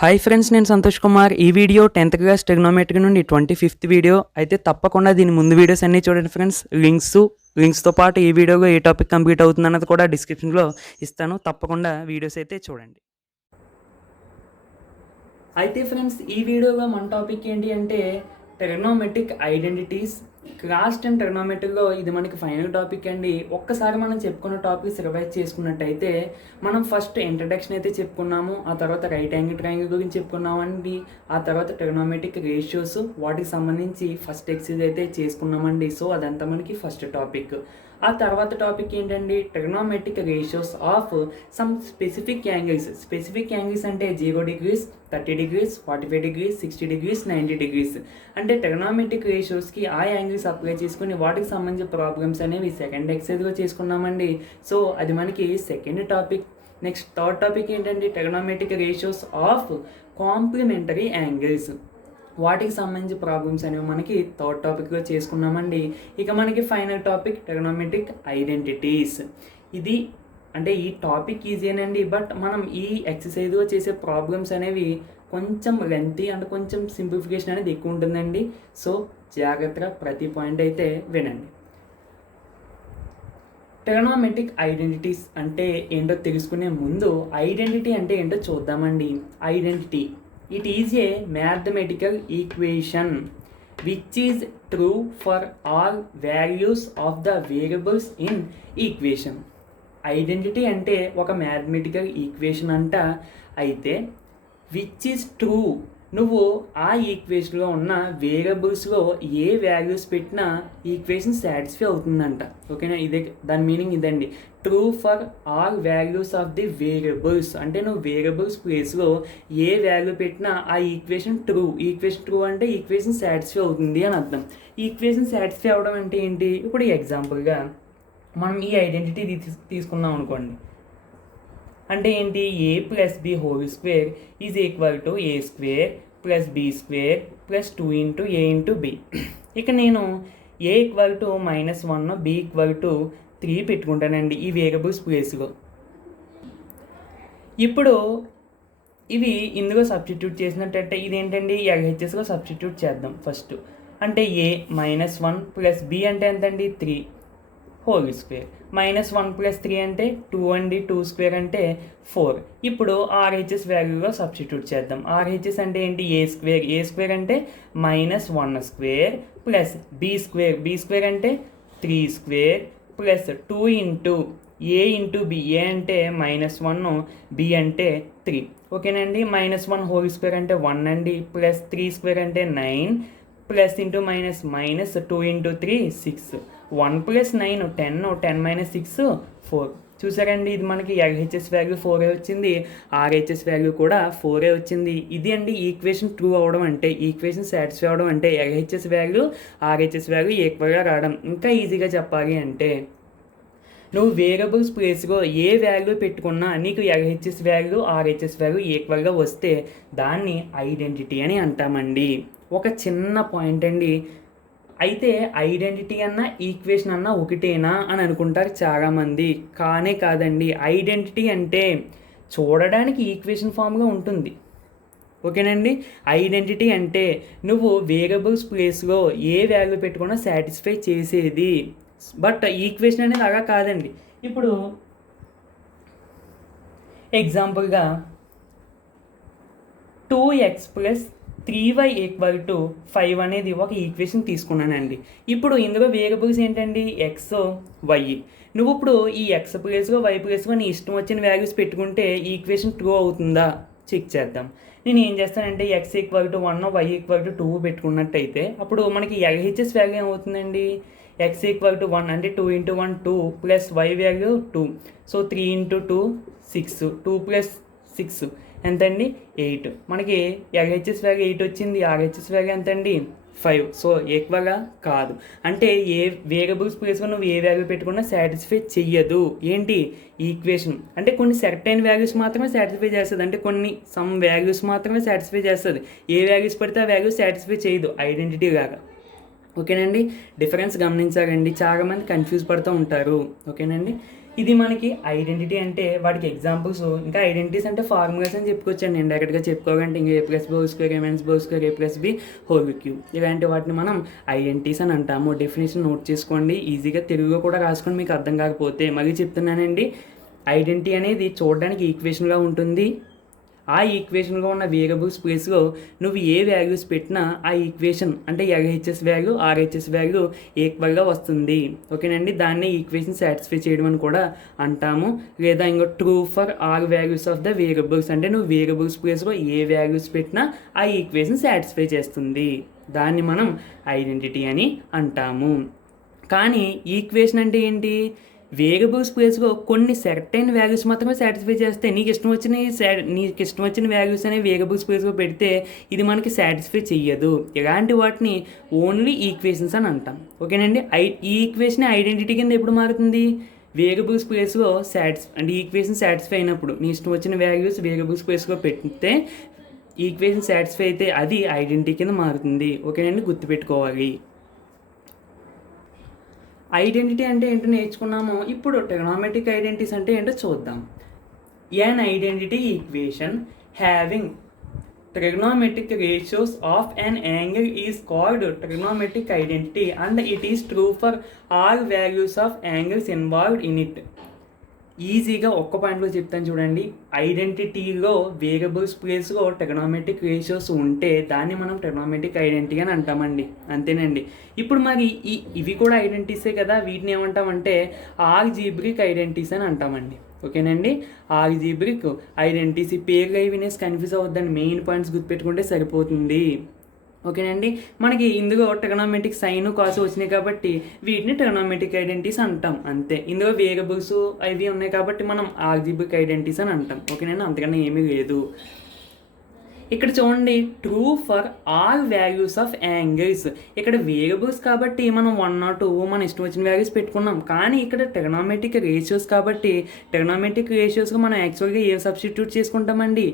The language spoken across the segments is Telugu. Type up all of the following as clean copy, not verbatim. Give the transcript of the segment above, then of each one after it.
హాయ్ ఫ్రెండ్స్, నేను సంతోష్ కుమార్. ఈ వీడియో 10th క్లాస్ ట్రిగ్నోమెట్రీ నుండి 25th వీడియో అయితే. తప్పకుండా దీని ముందు వీడియోస్ అన్నీ చూడండి ఫ్రెండ్స్. లింక్స్తో పాటు ఈ వీడియోలో ఏ టాపిక్ కంప్లీట్ అవుతుంది అన్నది కూడా డిస్క్రిప్షన్లో ఇస్తాను. తప్పకుండా వీడియోస్ అయితే చూడండి. అయితే ఫ్రెండ్స్, ఈ వీడియోలో మన టాపిక్ ఏంటి అంటే ట్రిగ్నోమెట్రిక్ ఐడెంటిటీస్. క్లాస్ 10 ట్రిగ్నోమెట్రీలో ఇది మనకి ఫైనల్ టాపిక్ అండి. ఒక్కసారి మనం చెప్పుకున్న టాపిక్స్ రివైజ్ చేసుకున్నట్టయితే మనం ఫస్ట్ ఇంట్రడక్షన్ అయితే చెప్పుకున్నాము, ఆ తర్వాత రైట్ యాంగిల్ ట్రయాంగిల్ గురించి చెప్పుకున్నామండి, ఆ తర్వాత ట్రిగ్నోమెట్రిక్ రేషియోస్ వాటికి సంబంధించి ఫస్ట్ ఎక్సర్సైజ్ అయితే చేసుకున్నామండి. సో అదంతా మనకి ఫస్ట్ టాపిక్. ఆ తర్వాత టాపిక్ ఏంటండి, trigonometric ratios of some specific angles. Specific angles అంటే 0 degrees, 30 degrees, 45 degrees, 60 degrees, 90 degrees. అంటే ట్రిగ్నోమెట్రిక్ రేషియోస్కి ఆ యాంగిల్స్ అప్లై చేసుకుని వాటికి సంబంధించిన ప్రాబ్లమ్స్ అనేవి సెకండ్ ఎక్సర్సైజ్లో చేసుకున్నామండి. సో అది మనకి second topic. Next third topic ఏంటంటే trigonometric ratios of complementary angles. వాటికి సంబంధించి ప్రాబ్లమ్స్ అనేవి మనకి థర్డ్ టాపిక్లో చేసుకున్నామండి. ఇక మనకి ఫైనల్ టాపిక్ ట్రిగ్నోమెట్రిక్ ఐడెంటిటీస్. ఇది అంటే ఈ టాపిక్ ఈజీనండి, బట్ మనం ఈ ఎక్సర్సైజ్లో చేసే ప్రాబ్లమ్స్ అనేవి కొంచెం లెంతీ అండ్ కొంచెం సింప్లిఫికేషన్ అనేది ఎక్కువ ఉంటుందండి. సో జాగ్రత్తగా ప్రతి పాయింట్ అయితే వినండి. ట్రిగ్నోమెట్రిక్ ఐడెంటిటీస్ అంటే ఏంటో తెలుసుకునే ముందు ఐడెంటిటీ అంటే ఏంటో చూద్దామండి. Identity, it is a mathematical equation which is true for all values of the variables in equation. Identity అంటే ఒక మ్యాథమెటికల్ ఈక్వేషన్ అంట. అయితే విచ్ ఈజ్ ట్రూ, నువ్వు ఆ ఈక్వేషన్లో ఉన్న వేరియబుల్స్లో ఏ వాల్యూస్ పెట్టినా ఈక్వేషన్ సాటిస్ఫై అవుతుందంట. ఓకేనా, ఇదే దాని మీనింగ్ ఇదండి. True for all values of the variables అంటే నువ్వు వేరియబుల్స్ ప్లేస్లో ఏ వాల్యూ పెట్టినా ఆ ఈక్వేషన్ ట్రూ. ఈక్వేషన్ ట్రూ అంటే ఈక్వేషన్ సాటిస్ఫై అవుతుంది అని అర్థం. ఈక్వేషన్ సాటిస్ఫై అవ్వడం అంటే ఏంటి? ఇప్పుడు ఎగ్జాంపుల్గా మనం ఈ ఐడెంటిటీ తీసుకున్నాం అనుకోండి. అంటే ఏంటి? a + b whole square is equal to a square + b square + 2 × a × b. ఇక నేను a = -1, b = 3 పెట్టుకుంటానండి ఈ వేరియబుల్స్ ప్లేస్లో. ఇప్పుడు ఇవి ఇందులో సబ్స్టిట్యూట్ చేసినట్టయితే ఇదేంటండి, LHSలో సబ్స్టిట్యూట్ చేద్దాం ఫస్ట్. అంటే a -1 + b అంటే ఎంతండి? 3 హోల్ స్క్వేర్. -1 + 3 అంటే 2 అండి. 2 స్క్వేర్ అంటే 4. ఇప్పుడు RHS వాల్యూలో సబ్స్టిట్యూట్ చేద్దాం. RHS అంటే ఏంటి? a square. a స్క్వేర్ అంటే -1 square + b square. b square అంటే 3 స్క్వేర్ + 2 × a × b. a అంటే -1, b అంటే 3. ఓకేనండి. -1 హోల్ స్క్వేర్ అంటే 1 అండి, + 3 స్క్వేర్ అంటే 9, ప్లస్ ఇంటూ మైనస్ మైనస్ 2 × 3 6. 1 + 9 10, 10 - 6 4. చూసారండి, ఇది మనకి LHS వాల్యూ 4 వచ్చింది, RHS వాల్యూ కూడా 4 వచ్చింది. ఇది అండి ఈక్వేషన్ ట్రూ అవ్వడం అంటే, ఈక్వేషన్ సాటిస్ఫై అవ్వడం అంటే LHS వాల్యూ RHS వాల్యూ ఈక్వల్గా రావడం. ఇంకా ఈజీగా చెప్పాలి అంటే నువ్వు వేరియబుల్స్ ప్లేస్లో ఏ వాల్యూ పెట్టుకున్నా నీకు LHS వాల్యూ RHS వాల్యూ ఈక్వల్గా వస్తే దాన్ని ఐడెంటిటీ అని అంటామండి. ఒక చిన్న పాయింట్ అండి. అయితే ఐడెంటిటీ అన్న ఈక్వేషన్ అన్న ఒకటేనా అని అనుకుంటారు చాలామంది. కానే కాదండి. ఐడెంటిటీ అంటే చూడడానికి ఈక్వేషన్ ఫామ్గా ఉంటుంది. ఓకేనండి. ఐడెంటిటీ అంటే నువ్వు వేరియబుల్స్ ప్లేస్లో ఏ వాల్యూ పెట్టుకున్నా సాటిస్ఫై చేసేది. బట్ ఈక్వేషన్ అనేది అలా కాదండి. ఇప్పుడు ఎగ్జాంపుల్గా 2x + 3y = 5 అనేది ఒక ఈక్వేషన్ తీసుకున్నానండి. ఇప్పుడు ఇందులో వేరియబుల్స్ ఏంటండి? x, y. నువ్వు ఇప్పుడు ఈ x ప్లేస్లో y ప్లేస్లో నీ ఇష్టం వచ్చిన వాల్యూస్ పెట్టుకుంటే ఈ ఈక్వేషన్ ట్రూ అవుతుందా చెక్ చేద్దాం. నేను ఏం చేస్తానంటే x = 1, y = 2 పెట్టుకున్నట్టయితే అప్పుడు మనకి LHS వాల్యూ ఏమవుతుందండి? x = 1 అంటే 2 × 1 2 + y వాల్యూ 2. సో 3 × 2 6, 2 + 6 ఎంతండి? 8. మనకి LHS వాల్యూ 8 వచ్చింది, RHS వాల్యూ ఎంతండి? 5. సో ఈక్వల్గా కాదు. అంటే ఏ వేరియబుల్స్ ప్లేస్లో నువ్వు ఏ వాల్యూ పెట్టుకున్నా సాటిస్ఫై చెయ్యదు. ఏంటి? ఈక్వేషన్ అంటే కొన్ని సర్టైన్ వాల్యూస్ మాత్రమే సాటిస్ఫై చేస్తుంది. అంటే కొన్ని సమ్ వాల్యూస్ మాత్రమే సాటిస్ఫై చేస్తుంది. ఏ వాల్యూస్ పడితే ఆ వాల్యూ సాటిస్ఫై చేయదు ఐడెంటిటీ లాగా. ఓకేనండి. డిఫరెన్స్ గమనించాలండి, చాలామంది కన్ఫ్యూజ్ పడుతూ ఉంటారు. ఓకేనండి. ఇది మనకి ఐడెంటిటీ అంటే వాటికి ఎగ్జాంపుల్స్, ఇంకా ఐడెంటిటీస్ అంటే ఫార్ములాస్ అని చెప్పుకోవచ్చండి. ఇండైరెక్ట్గా చెప్పుకోవాలంటే ఇంకా ఏ ప్లస్ బి స్క్వేర్, ఏ మైనస్ బి స్క్వేర్, ఏ ప్లస్ బి హోల్ క్యూబ్, ఇలాంటి వాటిని మనం ఐడెంటిటీస్ అని అంటాము. డెఫినేషన్ నోట్ చేసుకోండి, ఈజీగా తెలుగులో కూడా రాసుకొని మీకు అర్థం కాకపోతే మళ్ళీ చెప్తున్నానండి. ఐడెంటిటీ అనేది చూడడానికి ఈక్వేషన్గా ఉంటుంది. ఆ ఈక్వేషన్లో ఉన్న వేరియబుల్స్ ప్లేస్లో నువ్వు ఏ వాల్యూస్ పెట్టినా ఆ ఈక్వేషన్ అంటే ఎల్హెచ్ఎస్ వాల్యూ ఆర్హెచ్ఎస్ వాల్యూ ఈక్వల్గా వస్తుంది. ఓకేనండి, దాన్ని ఈక్వేషన్ సాటిస్ఫై చేయడం అని కూడా అంటాము. లేదా ఇంకో true for all values of the variables, అంటే నువ్వు వేరియబుల్స్ ప్లేస్లో ఏ వాల్యూస్ పెట్టినా ఆ ఈక్వేషన్ సాటిస్ఫై చేస్తుంది. దాన్ని మనం ఐడెంటిటీ అని అంటాము. కానీ ఈక్వేషన్ అంటే ఏంటి? వేరియబుల్స్ ప్లేస్లో కొన్ని సర్టైన్ వాల్యూస్ మాత్రమే సాటిస్ఫై చేస్తే నీకు ఇష్టం వచ్చిన వాల్యూస్ అనే వేరియబుల్స్ ప్లేస్లో పెడితే ఇది మనకి సాటిస్ఫై చెయ్యదు. ఇలాంటి వాటిని ఓన్లీ ఈక్వేషన్స్ అని అంటాం. ఓకేనండి, ఈ ఈక్వేషన్ ఐడెంటిటీ కింద ఎప్పుడు మారుతుంది? వేరియబుల్స్ ప్లేస్లో అంటే ఈక్వేషన్ సాటిస్ఫై అయినప్పుడు నీ ఇష్టం వచ్చిన వాల్యూస్ వేరియబుల్స్ ప్లేస్లో పెడితే ఈక్వేషన్ సాటిస్ఫై అయితే అది ఐడెంటిటీ కింద మారుతుంది. ఓకేనండి, గుర్తుపెట్టుకోవాలి. ఐడెంటిటీ అంటే ఏంటో నేర్చుకున్నాము. ఇప్పుడు ట్రిగోనోమెట్రిక్ ఐడెంటిటీస్ అంటే ఏంటో చూద్దాం. An identity equation having trigonometric ratios of an angle is called trigonometric identity and it is true for all values of angles involved in it. ఈజీగా ఒక్క పాయింట్లో చెప్తాను చూడండి. ఐడెంటిటీలో వేరియబుల్స్ ప్లేస్లో ట్రిగోనోమెట్రిక్ రేషియోస్ ఉంటే దాన్ని మనం ట్రిగోనోమెట్రిక్ ఐడెంటిటీ అని అంటామండి. అంతేనండి. ఇప్పుడు మరి ఇవి కూడా ఐడెంటిటీసే కదా, వీటిని ఏమంటామంటే ఆల్జీబ్రిక్ ఐడెంటిటీస్ అని అంటామండి. ఓకేనండి, ఆల్జీబ్రిక్ ఐడెంటిటీస్. ఈ పేర్లు అవి వినేసి కన్ఫ్యూజ్ అవ్వద్దని, మెయిన్ పాయింట్స్ గుర్తుపెట్టుకుంటే సరిపోతుంది. ఓకేనండి, మనకి ఇందులో ట్రిగోనోమెట్రిక్ సైన్ కాసు వచ్చినాయి కాబట్టి వీటిని ట్రిగోనోమెట్రిక్ ఐడెంటిటీస్ అంటాం. అంతే. ఇందులో వేరియబుల్స్ అవి ఉన్నాయి కాబట్టి మనం ఆల్జీబ్రిక్ ఐడెంటిటీస్ అని అంటాం. ఓకేనండి, అంతకన్నా ఏమీ లేదు. ఇక్కడ చూడండి, true for all values of angles. ఇక్కడ వేరియబుల్స్ కాబట్టి మనం 1 or 2 మన ఇష్టం వచ్చిన వాల్యూస్ పెట్టుకున్నాం. కానీ ఇక్కడ ట్రిగోనోమెట్రిక్ రేషియోస్ కాబట్టి ట్రిగోనోమెట్రిక్ రేషియోస్గా మనం యాక్చువల్గా ఏ సబ్స్టిట్యూట్ చేసుకుంటామండి?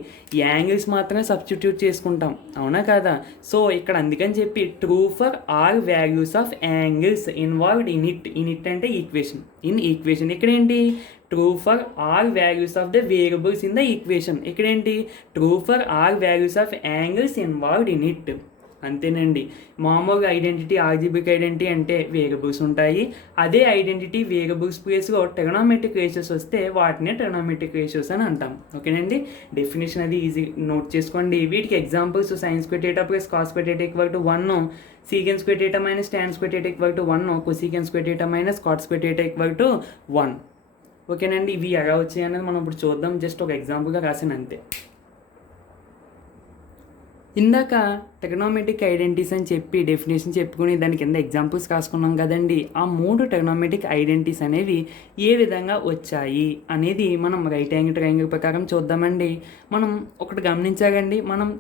యాంగిల్స్ మాత్రమే సబ్స్టిట్యూట్ చేసుకుంటాం. అవునా కాదా? సో ఇక్కడ అందుకని చెప్పి true for all values of angles involved in it అంటే ఈక్వేషన్. ఇక్కడ ఏంటి? True for all values of the variables in the equation. ఇక్కడేంటి? True for all values of angles involved in it. అంతేనండి. మామూలుగా ఐడెంటిటీ ఆల్జీబ్రిక్ ఐడెంటిటీ అంటే వేరియబుల్స్ ఉంటాయి. అదే ఐడెంటిటీ వేరియబుల్స్ ప్లేస్లో ట్రిగోనోమెట్రిక్ రేషియోస్ వస్తే వాటిని ట్రిగోనోమెట్రిక్ రేషియోస్ అని అంటాం. ఓకేనండి, డెఫినేషన్ అది ఈజీ నోట్ చేసుకోండి. వీటికి examples sin square θ plus cos square θ equal to 1, secant square θ minus tan square θ equal to 1, cosecant square θ minus cot square θ equal to 1. ఓకేనండి, ఇవి ఎలా వచ్చాయి అనేది మనం ఇప్పుడు చూద్దాం. జస్ట్ ఒక ఎగ్జాంపుల్గా రాసిన అంతే. ఇందాక ట్రిగోనోమెట్రిక్ ఐడెంటిటీస్ అని చెప్పి డెఫినేషన్ చెప్పుకుని దాని కింద ఎగ్జాంపుల్స్ రాసుకున్నాం కదండి. ఆ 3 ట్రిగోనోమెట్రిక్ ఐడెంటిటీస్ అనేవి ఏ విధంగా వచ్చాయి అనేది మనం రైట్ యాంగిల్ ట్రయాంగిల్ ప్రకారం చూద్దామండి. మనం ఒకటి గమనించాలండి, మనం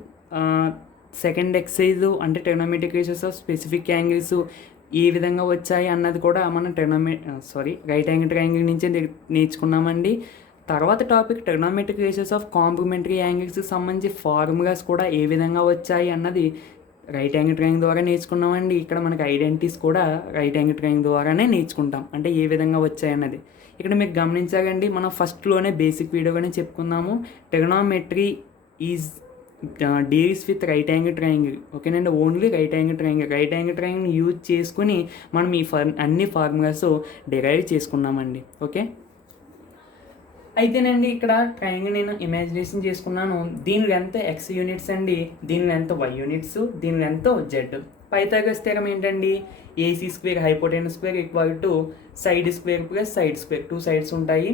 సెకండ్ ఎక్సైజ్ అంటే trigonometric ratios of specific angles ఏ విధంగా వచ్చాయి అన్నది కూడా మనం రైట్ యాంగిల్ ట్రయాంగిల్ నుంచే నేర్చుకున్నామండి. తర్వాత topic trigonometric ratios of complementary యాంగిల్స్కి సంబంధించి ఫార్ములాస్ కూడా ఏ విధంగా వచ్చాయి అన్నది రైట్ యాంగిల్ ట్రయాంగిల్ ద్వారా నేర్చుకున్నామండి. ఇక్కడ మనకి ఐడెంటిటీస్ కూడా రైట్ యాంగిల్ ట్రయాంగిల్ ద్వారానే నేర్చుకుంటాం, అంటే ఏ విధంగా వచ్చాయి అన్నది. ఇక్కడ మీకు గమనించాలండి, మనం ఫస్ట్లోనే బేసిక్ వీడియోగానే చెప్పుకున్నాము. Trigonometry is deals with right angle triangle. ఓకేనండి, only right angle triangle use చేసుకుని మనం ఈ అన్ని ఫార్ములాస్ డిరైవ్ చేసుకున్నామండి. ఓకే, అయితేనండి ఇక్కడ ట్రయాంగిల్ నేను ఇమాజినేషన్ చేసుకున్నాను. దీని లెంత్ x యూనిట్స్ అండి, దీని లెంత్ y యూనిట్స్, దీని లెంత్ z. పైథాగరస్ థీరం ఏంటండి? AC square hypotenuse square equal to side square plus side square, 2 sides ఉంటాయి.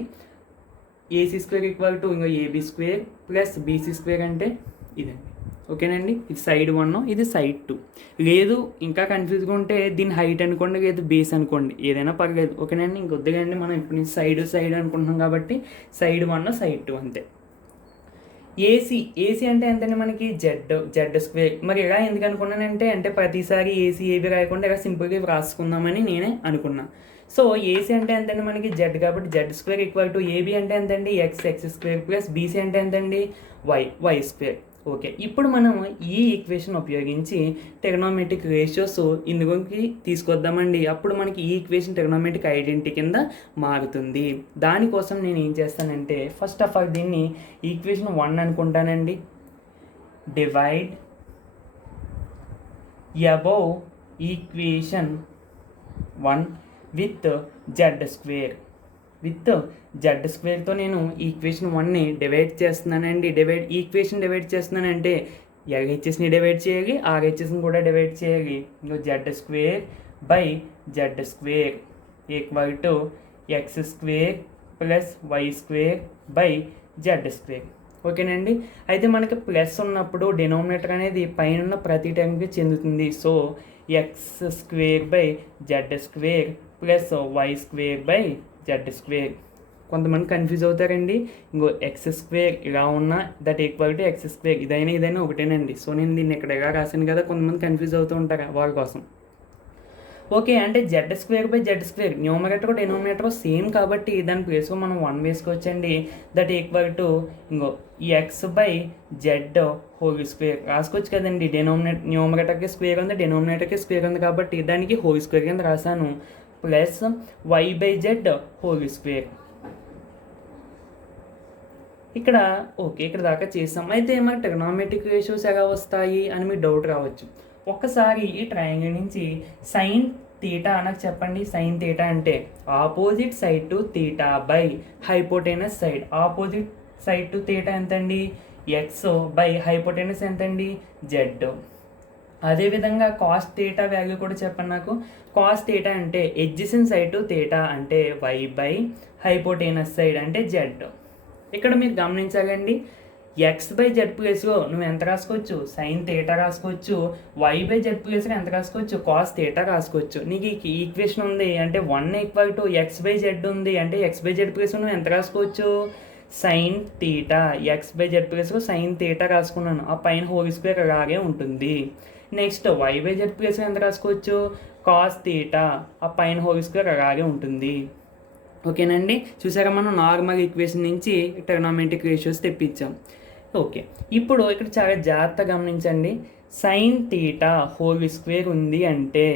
AC స్క్వేర్ ఈక్వల్ టు ఇంకా AB square plus BC square అంటే ఇదండి. ఓకేనండి, ఇది సైడ్ 1, ఇది సైడ్ 2. లేదు ఇంకా కన్ఫ్యూజ్గా ఉంటే దీని హైట్ అనుకోండి, లేదు బేస్ అనుకోండి, ఏదైనా పర్లేదు. ఓకేనండి, ఇంకొద్దిగాండి మనం ఇప్పుడు నుంచి సైడ్ అనుకుంటున్నాం కాబట్టి సైడ్ 1 సైడ్ 2 అంతే. ఏసీ అంటే ఎంతండి మనకి? Z square. మరి ఎలా ఎందుకు అనుకున్నానంటే అంటే ప్రతిసారి ఏసీ ఏబీ రాయకుండా ఇలా సింపుల్గా రాసుకుందామని నేనే అనుకున్నా. సో ఏసీ అంటే ఎంతండి మనకి? జెడ్ కాబట్టి Z square equal to AB అంటే ఎంతండి? ఎక్స్ స్క్వేర్ ప్లస్ బీసీ అంటే ఎంతండి? Y square. ఓకే, ఇప్పుడు మనం ఈ ఈక్వేషన్ ఉపయోగించి ట్రిగనోమెట్రిక్ రేషియోస్ ఇందులోకి తీసుకొద్దామండి. అప్పుడు మనకి ఈ ఈక్వేషన్ ట్రిగనోమెట్రిక్ ఐడెంటిటీ కింద మారుతుంది. దానికోసం నేను ఏం చేస్తానంటే ఫస్ట్ ఆఫ్ ఆల్ దీన్ని ఈక్వేషన్ 1 అనుకుంటానండి. Divide above equation 1 with Z square. With Z స్క్వేర్తో నేను ఈక్వేషన్ 1ని డివైడ్ చేస్తున్నానండి. ఈక్వేషన్ డివైడ్ చేస్తున్నానంటే ఎల్హెచ్ఎస్ని డివైడ్ చేయాలి, ఆర్హెచ్ఎస్ని కూడా డివైడ్ చేయాలి. ఇంకో z square by z square equal to X square plus why square by z square. ఓకేనండి. అయితే మనకి ప్లస్ ఉన్నప్పుడు డినోమినేటర్ అనేది పైన ప్రతి టైంకి చెందుతుంది. So x square by z square plus why square by z square. కొంతమంది కన్ఫ్యూజ్ అవుతారండి. ఇంకో ఎక్స్ స్క్వేర్ ఇలా ఉన్న that equal to X square, ఇదైనా ఒకటేనండి. సో నేను దీన్ని ఇక్కడ ఎలా రాశాను కదా, కొంతమంది కన్ఫ్యూజ్ అవుతూ ఉంటారు వాళ్ళ కోసం. ఓకే, అంటే Z square by z square numerator denominator same కాబట్టి దాని ప్లేస్లో మనం 1 వేసుకోవచ్చండి. దట్ ఈక్వల్ టు ఇంకో X by z whole square రాసుకోవచ్చు కదండి. న్యూమరేటర్కి స్క్వేర్ ఉంది, డినోమినేటర్కి స్క్వేర్ ఉంది కాబట్టి దానికి హోల్ స్క్వేర్ కింద రాశాను. Plus why by z whole square. ఇక్కడ ఓకే, ఇక్కడ దాకా చేసాం. అయితే మనకి ట్రిగనోమెట్రిక్ రేషియోస్ ఎలా వస్తాయి అని మీకు డౌట్ రావచ్చు. ఒక్కసారి ఈ ట్రయాంగిల్ నుంచి సైన్ థీటా నాకు చెప్పండి. సైన్ థీటా అంటే opposite side to theta by hypotenuse side. Opposite side to theta ఎంతండి? ఎక్స్ బై హైపోటెనస్ ఎంతండి? జెడ్. అదేవిధంగా కాస్ థీటా వాల్యూ కూడా చెప్పండి నాకు. కాస్ థీటా అంటే ఎడ్జసెంట్ సైడ్ టు థీటా అంటే వై బై హైపోటెనస్ సైడ్ అంటే జెడ్. ఇక్కడ మీరు గమనించాలండి, ఎక్స్ బై జెడ్ ప్లేస్లో నువ్వు ఎంత రాసుకోవచ్చు? సైన్ థీటా రాసుకోవచ్చు. వై బై జెడ్ ప్లేస్లో ఎంత రాసుకోవచ్చు? కాస్ థీటా రాసుకోవచ్చు. నీకు ఈ ఈక్వేషన్ ఉంది అంటే 1 equal to X by Z ఉంది అంటే ఎక్స్ బై జెడ్ ప్లేస్లో నువ్వు ఎంత రాసుకోవచ్చు? Sine theta. X by Z ప్లేస్లో సైన్ థీటా రాసుకున్నాను. ఆ పైన హోల్ స్క్వేర్ అలాగే ఉంటుంది. నెక్స్ట్ వై బై జెడ్ ప్లేస్లో ఎంత రాసుకోవచ్చు? Cos theta. ఆ పైన హోల్ స్క్వేర్ అలాగే ఉంటుంది. ఓకేనండి. చూసారా, మనం నార్మల్ ఈక్వేషన్ నుంచి ట్రిగనోమెట్రిక్ రేషియోస్ తెప్పించాం. ఓకే, ఇప్పుడు ఇక్కడ చాలా జాగ్రత్తగా గమనించండి. సైన్ థీటా హోల్ స్క్వేర్ ఉంది అంటే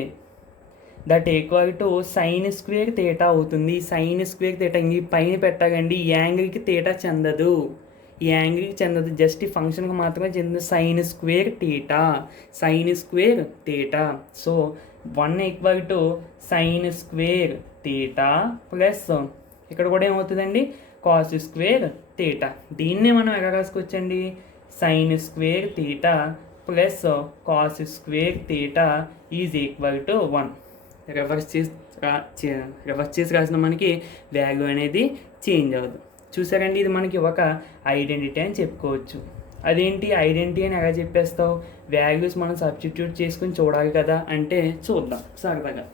that equal to sine square theta అవుతుంది. సైన్ స్క్వేర్ థీటా ఈ పైన పెట్టాలండి. ఈ యాంగిల్కి థీటా చెందదు, ఈ యాంగిల్కి చెందదు, జస్ట్ ఈ ఫంక్షన్కి మాత్రమే చెందదు. Sine square theta, sine square theta. So 1 equal to sine square theta plus ఇక్కడ కూడా ఏమవుతుందండి? Cos square theta. దీన్నే మనం ఎలా రాసుకోవచ్చండి? Sine square theta plus cos square theta is equal to 1. Reverse చేసి రాసిన మనకి వాల్యూ అనేది చేంజ్ అవ్వదు. చూసారండి, ఇది మనకి ఒక ఐడెంటిటీ అని చెప్పుకోవచ్చు. అదేంటి ఐడెంటిటీ అని ఎలా చెప్పేస్తావు? వాల్యూస్ మనం సబ్స్టిట్యూట్ చేసుకుని చూడాలి కదా అంటే చూద్దాం సరదాగా.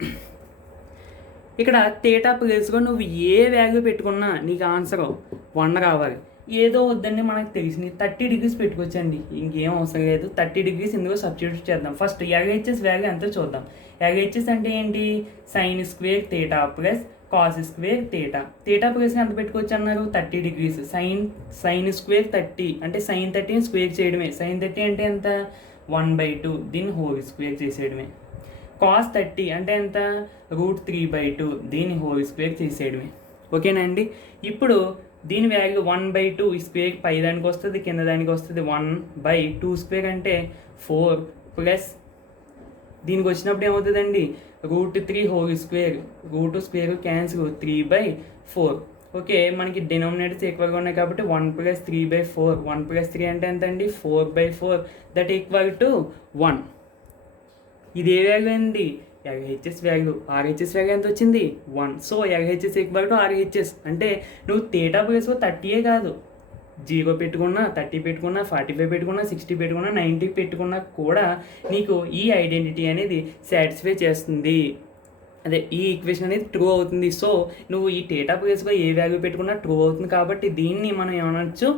ఇక్కడ థీటా ప్లేస్లో నువ్వు ఏ వాల్యూ పెట్టుకున్నా నీకు ఆన్సర్ 1 రావాలి. ఏదో వద్దండి, మనకు తెలిసింది 30 డిగ్రీస్ పెట్టుకోవచ్చండి, ఇంకేం అవసరం లేదు. 30 డిగ్రీస్ ఇందులో సబ్స్టిట్యూట్ చేద్దాం. ఫస్ట్ ఎల్హెచ్ఎస్ వాల్యూ ఎంతో చూద్దాం. ఎల్హెచ్ఎస్ అంటే ఏంటి? Sign square theta plus cos square theta. Theta place ఎంత పెట్టుకోవచ్చు అన్నారు? 30 డిగ్రీస్. సైన్ స్క్వేర్ 30 అంటే సైన్ 30ని స్క్వేర్ చేయడమే. సైన్ 30 అంటే ఎంత? 1/2. దీన్ని హోల్ స్క్వేర్ చేసేయడమే. కాస్ 30 అంటే ఎంత? √3/2. దీన్ని హోల్ స్క్వేర్ చేసేయడమే. ఓకేనా అండి? ఇప్పుడు దీని వాల్యూ 1/2 ఈ స్క్వేర్ పై దానికి వస్తుంది, కింద దానికి వస్తుంది. 1/2 స్క్వేర్ అంటే 4 ప్లస్ దీనికి వచ్చినప్పుడు ఏమవుతుందండి? √3 whole square. Root square cancel, 3/4. Okay, మనకి డినోమినేటర్స్ ఈక్వల్గా ఉన్నాయి కాబట్టి 1 + 3/4. 1 + 3 అంటే ఎంత అండి? 4/4. That equal to 1. ఇది ఏ వాల్యూ అండి? LHS value. ఆర్హెచ్ఎస్ వాల్యూ ఎంత వచ్చింది? 1. So LHS equal to RHS. అంటే నువ్వు థీటా ప్లేస్లో 30 కాదు, 0 పెట్టుకున్నా, 30 పెట్టుకున్నా, 45 పెట్టుకున్నా, 60 పెట్టుకున్నా, 90 పెట్టుకున్నా కూడా నీకు ఈ ఐడెంటిటీ అనేది సాటిస్ఫై చేస్తుంది. అదే ఈ ఈక్వేషన్ అనేది ట్రూ అవుతుంది. సో నువ్వు ఈ డేటా ప్లేస్గా ఏ వాల్యూ పెట్టుకున్నా ట్రూ అవుతుంది. కాబట్టి దీన్ని మనం ఏమనొచ్చు,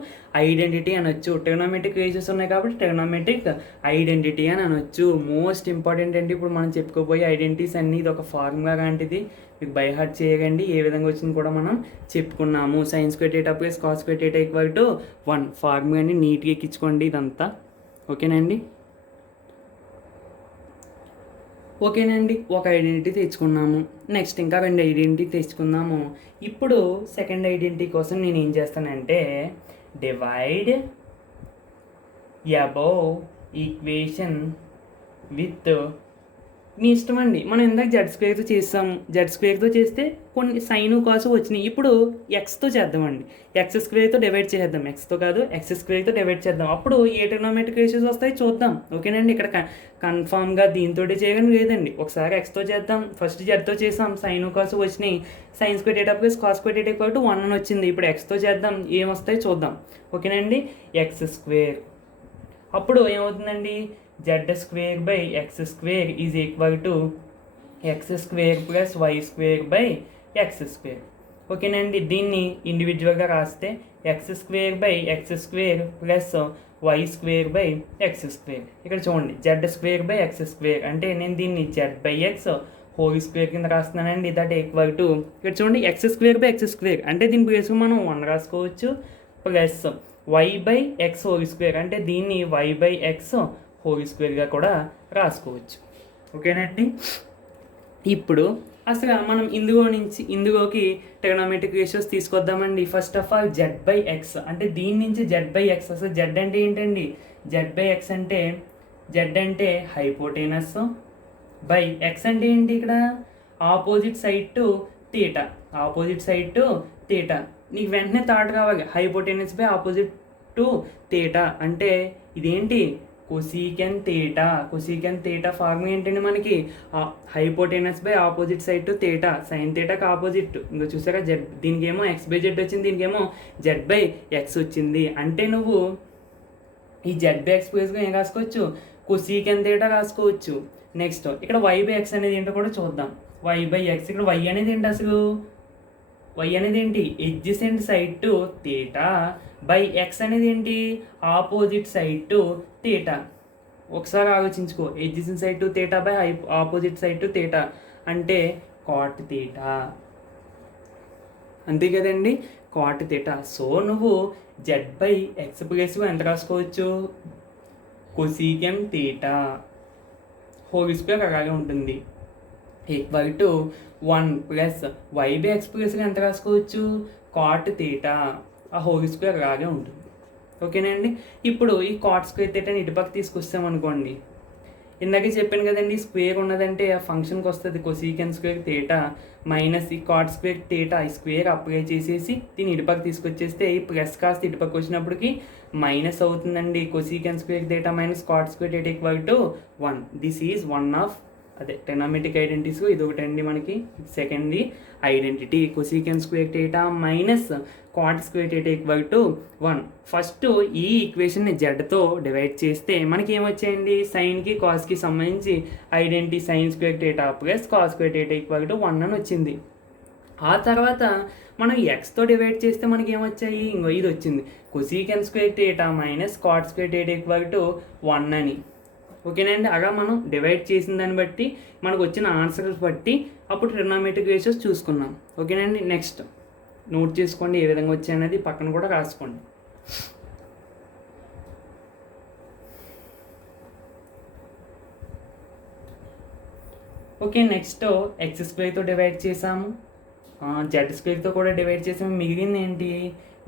ఐడెంటిటీ అనొచ్చు. ట్రిగ్నోమెట్రిక్ రేషియోస్ ఉన్నాయి కాబట్టి ట్రిగ్నోమెట్రిక్ ఐడెంటిటీ అని అనొచ్చు. మోస్ట్ ఇంపార్టెంట్ అంటే ఇప్పుడు మనం చెప్పుకోబోయే ఐడెంటిటీస్ అన్నీ ఇది ఒక ఫార్ములా లాంటిది, మీకు బై హార్ట్ చేయకండి. ఏ విధంగా వచ్చింది కూడా మనం చెప్పుకున్నాము. Sine square data plus cos square data equal to 1 ఫార్ములాని నీట్గా ఎక్కించుకోండి ఇదంతా. ఓకేనండి. ఓకేనండి, ఒక ఐడెంటిటీ తెచ్చుకున్నాము. నెక్స్ట్ ఇంకా 2 ఐడెంటిటీ తెచ్చుకుందాము. ఇప్పుడు సెకండ్ ఐడెంటిటీ కోసం నేను ఏం చేస్తానంటే డివైడ్ అబోవ్ ఈక్వేషన్ విత్, మీ ఇష్టం అండి. మనం ఇందాక జెడ్ స్క్వేర్తో చేస్తాము. జెడ్ స్క్వేర్తో చేస్తే కొన్ని సైను కాసు వచ్చినాయి. ఇప్పుడు ఎక్స్తో చేద్దామండి. ఎక్స్ స్క్వేర్తో డివైడ్ చేద్దాం. ఎక్స్తో కాదు, ఎక్స్ స్క్వేర్తో డివైడ్ చేద్దాం. అప్పుడు ఏ ట్రిగ్నోమెట్రిక్ రేషియోస్ వస్తాయి చూద్దాం. ఓకేనండి. ఇక్కడ కన్ఫామ్గా దీంతో చేయడం లేదండి. ఒకసారి ఎక్స్తో చేద్దాం. ఫస్ట్ జెడ్తో చేసాం, సైను కాసు వచ్చినాయి. Sine square data plus cos square data equal to 1 అని వచ్చింది. ఇప్పుడు ఎక్స్తో చేద్దాం, ఏమొస్తాయి చూద్దాం. ఓకేనండి. ఎక్స్ స్క్వేర్, అప్పుడు ఏమవుతుందండి, z square by x square is equal to X square plus why square by x square. ఓకేనండి. దీన్ని ఇండివిజువల్గా రాస్తే x square by x square plus why square by x square. ఇక్కడ చూడండి, z square by x square అంటే నేను దీన్ని z by X whole square కింద రాస్తున్నానండి. దట్ ఈక్వల్ టు, ఇక్కడ చూడండి, x square by x square అంటే దీని ప్లేస్ మనం 1 రాసుకోవచ్చు, plus why by X whole square అంటే దీన్ని వై బై ఎక్స్ హోల్ స్క్వేర్గా కూడా రాసుకోవచ్చు. ఓకేనండి. ఇప్పుడు అసలు మనం ఇందులోకి ట్రిగ్నోమెట్రిక్ రేషియోస్ తీసుకొద్దామండి. First of all Z by X అంటే దీని నుంచి జెడ్ బై ఎక్స్. అసలు జెడ్ అంటే ఏంటండి, జెడ్ బై ఎక్స్ అంటే జెడ్ అంటే హైపోటెనస్ బై ఎక్స్ అంటే ఏంటి, ఇక్కడ opposite side to theta. Opposite side to theta. నీకు వెంటనే థాట్ కావాలి, hypotenuse by opposite to theta అంటే ఇదేంటి, కొసీకెన్ థీటా. కొసీకెన్ థీటా ఫార్ములా ఏంటండి మనకి, hypotenuse by opposite side to theta. Sine థీటాకి ఆపోజిట్. ఇంకా చూసారా, జెడ్ దీనికేమో ఎక్స్ బై జెడ్ వచ్చింది, దీనికేమో జెడ్ బై ఎక్స్ వచ్చింది. అంటే నువ్వు ఈ జెడ్ బై ఎక్స్ ప్లేస్గా ఏం రాసుకోవచ్చు, కొసీకెన్ థీటా రాసుకోవచ్చు. నెక్స్ట్ ఇక్కడ వై బై ఎక్స్ అనేది ఏంటో కూడా చూద్దాం. వై బై ఎక్స్, ఇక్కడ వై అనేది ఏంటి అసలు, వై అనేది ఏంటి, adjacent side to theta by X అనేది ఏంటి, ఆపోజిట్ సైడ్ టు థీటా. ఒకసారి ఆలోచించుకో, adjacent side to theta by opposite side to theta అంటే కాట్ థీటా. అంతే కదండి, కాట్ థీటా. సో నువ్వు జెడ్ బై ఎక్స్ ప్లేస్గా ఎంత రాసుకోవచ్చు, కొసీకెన్ థీటా హోల్ స్క్వేర్ అలాగే ఉంటుంది, equal to 1 plus why by X ప్లేస్గా ఎంత రాసుకోవచ్చు, కాట్ థీటా ఆ హోల్ స్క్వేర్ అలాగే ఉంటుంది. ఓకేనండి. ఇప్పుడు ఈ కాట్ స్క్వేర్ థీటాని ఇటుపక్క తీసుకొస్తామనుకోండి, ఇందాకే చెప్పాను కదండి, స్క్వేర్ ఉన్నదంటే ఆ ఫంక్షన్కి వస్తుంది కొసీకెన్ స్క్వేర్ థీటా మైనస్ ఈ కాట్ స్క్వేర్ థీటా. ఈ స్క్వేర్ అప్లై చేసేసి దీన్ని ఇటుపక్క తీసుకొచ్చేస్తే ఈ ప్లస్ కాస్త ఇటుపక్క వచ్చినప్పటికి మైనస్ అవుతుందండి. Cosecant square theta minus cot square theta equal to 1. This is one of trigonometric identities. ఇది ఒకటి అండి మనకి second identity, cosecant square theta minus cot square theta equal to 1. First ఈ ఈక్వేషన్ని జెడ్తో డివైడ్ చేస్తే మనకి ఏమొచ్చాయండి, సైన్కి కాస్కి సంబంధించి identity sign square theta plus cos square theta equal to 1 అని వచ్చింది. ఆ తర్వాత మనం ఎక్స్తో డివైడ్ చేస్తే మనకి ఏమొచ్చాయి, ఇంకో ఇది వచ్చింది, cosecant square theta minus cot square theta equal to 1 అని. ఓకేనండి. అలా మనం డివైడ్ చేసిన దాన్ని బట్టి మనకు వచ్చిన ఆన్సర్స్ బట్టి అప్పుడు ట్రిగ్నోమెట్రిక్ రేషియోస్ చూసుకున్నాం. ఓకేనండి. నెక్స్ట్ నోట్ చేసుకోండి ఏ విధంగా వచ్చాయనేది, పక్కన కూడా రాసుకోండి. ఓకే, నెక్స్ట్ ఎక్స్ స్క్వేర్తో డివైడ్ చేసాము, జెడ్ స్క్వేర్తో కూడా డివైడ్ చేసాము. మిగిలింది ఏంటి,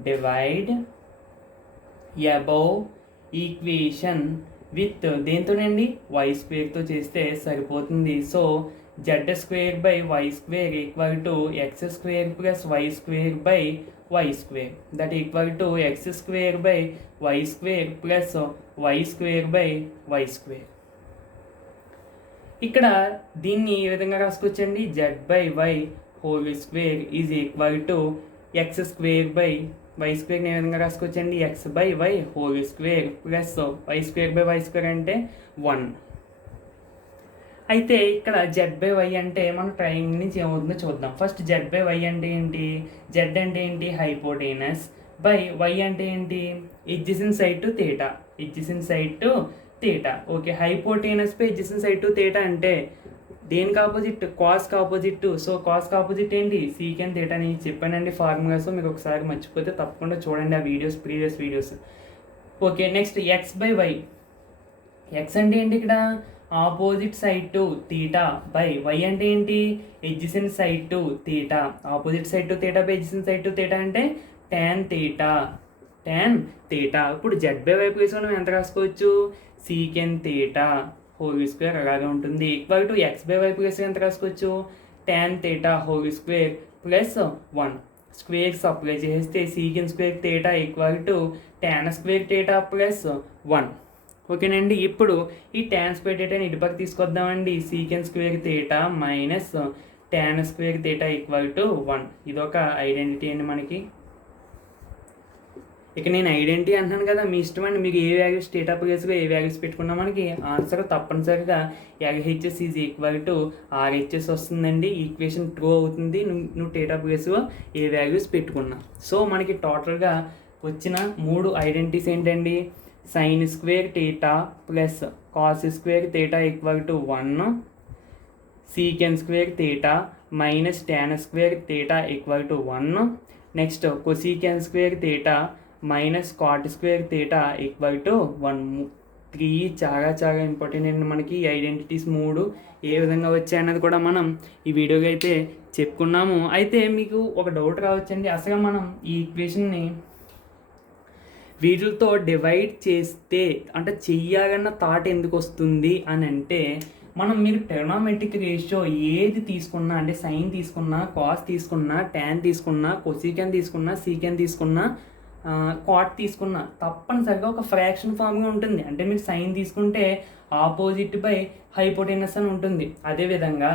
డివైడ్ అబోవ్ ఈక్వేషన్ విత్ దేంతోనండి, వై స్క్వేర్తో చేస్తే సరిపోతుంది. So Z square by Y square equal to X square plus why square by Y square. That equal to X square by Y square plus why square by Y square. ఇక్కడ దీన్ని ఏ విధంగా రాసుకోవచ్చండి, Z by Y whole square is equal to X square by Y స్క్వేర్ని ఏ విధంగా రాసుకోవచ్చండి, X by Y whole square plus why square by Y square అంటే 1. అయితే ఇక్కడ Z/Y అంటే మన ట్రయాంగిల్ నుంచి ఏమవుతుందో చూద్దాం. ఫస్ట్ Z/Y అంటే ఏంటి? Z అంటే ఏంటి? హైపోటెనస్ బై Y అంటే ఏంటి? Adjacent side to theta. Adjacent side to theta. Okay, hypotenuse by adjacent side to theta అంటే దేనికి ఆపోజిట్? కాస్కి ఆపోజిట్. సో కాస్కి ఆపోజిట్ ఏంటి? సీకెన్ థీటా అని చెప్పానండి ఫార్ములాస్. మీకు ఒకసారి మర్చిపోతే తప్పకుండా చూడండి ఆ videos, previous videos. Okay, next X/Y. X అంటే ఏంటి? ఇక్కడ opposite side to theta by y అంటే ఏంటి? Adjacent side to theta. Opposite side to theta by adjacent side to theta అంటే tan థీటా. tan theta. ఇప్పుడు Z/Y ప్లేస్లో మనం ఎంత రాసుకోవచ్చు? సీకెన్ థీటా హోల్ స్క్వేర్ అలాగే ఉంటుంది. ఈక్వల్ టు X/Y ప్లేస్లో ఎంత రాసుకోవచ్చు? tan theta whole square plus 1. Squares apply చేస్తే secant square theta equal to tan square theta plus 1. ఓకేనండి, ఇప్పుడు ఈ tan స్క్వేర్ థీటాని ఇటుపక్క తీసుకొద్దామండి. Secant square theta minus tan square theta equal to 1. ఇదొక ఐడెంటిటీ అండి మనకి. ఇక నేను ఐడెంటిటీ అంటున్నాను కదా, మీ ఇష్టం అండి. మీకు ఏ వాల్యూస్ థీటా ప్లేస్గా ఏ వాల్యూస్ పెట్టుకున్నా మనకి ఆన్సర్ తప్పనిసరిగా LHS is equal to RHS వస్తుందండి. ఈక్వేషన్ ట్రూ అవుతుంది నువ్వు థీటా ప్లేస్లో ఏ వాల్యూస్ పెట్టుకున్నా. సో మనకి టోటల్గా వచ్చిన 3 ఐడెంటిటీస్ ఏంటండి? Sine square theta plus cos square theta equal to 1, secant square theta minus tan square theta equal to 1, next cosecant square theta minus cot square theta equal to 1. 3 చాలా చాలా ఇంపార్టెంట్ అండి మనకి. ఈ ఐడెంటిటీస్ 3 ఏ విధంగా వచ్చాయన్నది కూడా మనం ఈ వీడియోకి అయితే చెప్పుకున్నాము. అయితే మీకు ఒక డౌట్ రావచ్చండి, అసలు మనం ఈ ఈక్వేషన్ని వీటితో డివైడ్ చేస్తే అంటే చెయ్యాలన్న థాట్ ఎందుకు వస్తుంది అని అంటే, మీరు ట్రిగ్నోమెట్రిక్ రేషియో ఏది తీసుకున్నా, అంటే సైన్ తీసుకున్నా, కాస్ తీసుకున్నా, tan తీసుకున్నా, కొసీకెన్ తీసుకున్నా, సీకెన్ తీసుకున్నా, కాట్ తీసుకున్నా తప్పనిసరిగా ఒక ఫ్రాక్షన్ ఫామ్గా ఉంటుంది. అంటే మీరు సైన్ తీసుకుంటే ఆపోజిట్ బై హైపోటెనస్ అని ఉంటుంది. అదేవిధంగా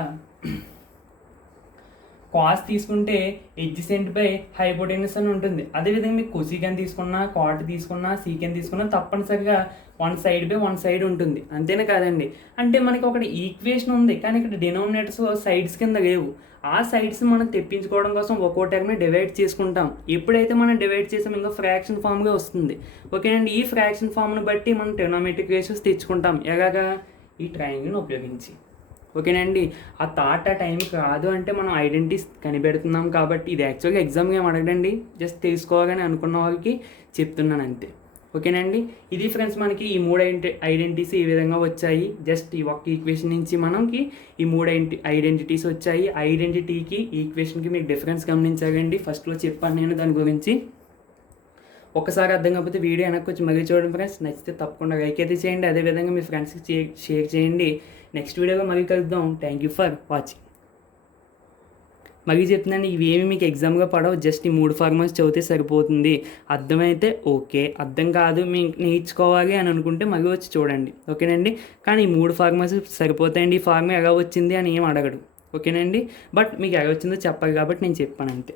కాస్ తీసుకుంటే ఎడ్జసెంట్ బై హైపోటెనస్ అని ఉంటుంది. అదేవిధంగా మీకు కొసీకెన్ తీసుకున్నా, కాట్ తీసుకున్నా, సీకెన్ తీసుకున్నా తప్పనిసరిగా 1 సైడ్ బై 1 సైడ్ ఉంటుంది. అంతేనా కాదండి? అంటే మనకి ఒకటి ఈక్వేషన్ ఉంది, కానీ ఇక్కడ డినోమినేటర్స్ సైడ్స్ కింద లేవు. ఆ సైడ్స్ మనం తెప్పించుకోవడం కోసం ఒక్కో టర్మ్ని డివైడ్ చేసుకుంటాం. ఎప్పుడైతే మనం డివైడ్ చేసాం ఇంకా ఫ్రాక్షన్ ఫామ్గా వస్తుంది. ఓకేనండి, ఈ ఫ్రాక్షన్ ఫామ్ని బట్టి మనం ట్రిగ్నోమెట్రిక్ రేషియోస్ తెచ్చుకుంటాం. ఎలాగా? ఈ ట్రయాంగిల్ని ఉపయోగించి. ఓకేనండి, ఆ థాట్ ఆ టైంకి రాదు అంటే మనం ఐడెంటిటీస్ కనిపెడుతున్నాం కాబట్టి. ఇది యాక్చువల్గా ఎగ్జామ్గా ఏం అడగండి, జస్ట్ తెలుసుకోవాలని అనుకున్న వాళ్ళకి చెప్తున్నాను అంతే. ఓకేనండి, ఇది ఫ్రెండ్స్ మనకి ఈ 3 ఐడెంటిటీస్ ఈ విధంగా వచ్చాయి. జస్ట్ ఈ ఒక్క ఈక్వేషన్ నుంచి మనకి ఈ 3 ఐడెంటిటీస్ వచ్చాయి. ఐడెంటిటీకి ఈక్వేషన్కి మీకు డిఫరెన్స్ గమనించాలండి. ఫస్ట్లో చెప్పాను నేను దాని గురించి. ఒకసారి అర్థం కాకపోతే వీడియో వెనక్కి వచ్చి మళ్ళీ చూడండి ఫ్రెండ్స్. నచ్చితే తప్పకుండా లైక్ అయితే చేయండి. అదేవిధంగా మీ ఫ్రెండ్స్కి షేర్ చేయండి. నెక్స్ట్ వీడియోలో మళ్ళీ కలుద్దాం. Thank you for watching. మళ్ళీ చెప్తున్నాను, ఇవేమి మీకు ఎగ్జామ్గా పడవు. జస్ట్ ఈ 3 ఫార్ములాస్ చదివితే సరిపోతుంది. అర్థమైతే ఓకే, అర్థం కాదు మీకు నేర్చుకోవాలి అని అనుకుంటే మళ్ళీ వచ్చి చూడండి. ఓకేనండి, కానీ ఈ 3 ఫార్ములాస్ సరిపోతాయండి. ఈ ఫార్ములా ఎలా వచ్చింది అని ఏం అడగడు. ఓకేనండి, బట్ మీకు ఎలా వచ్చిందో చెప్పాలి కాబట్టి నేను చెప్పాను అంతే.